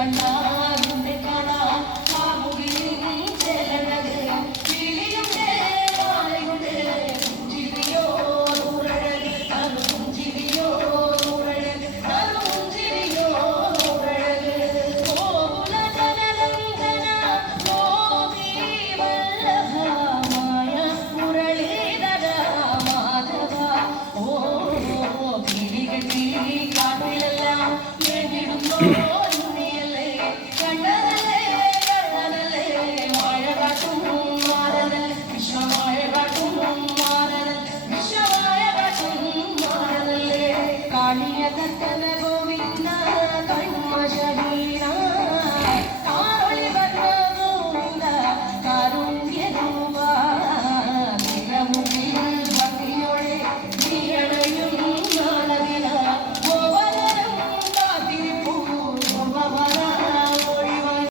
I'm not cannot.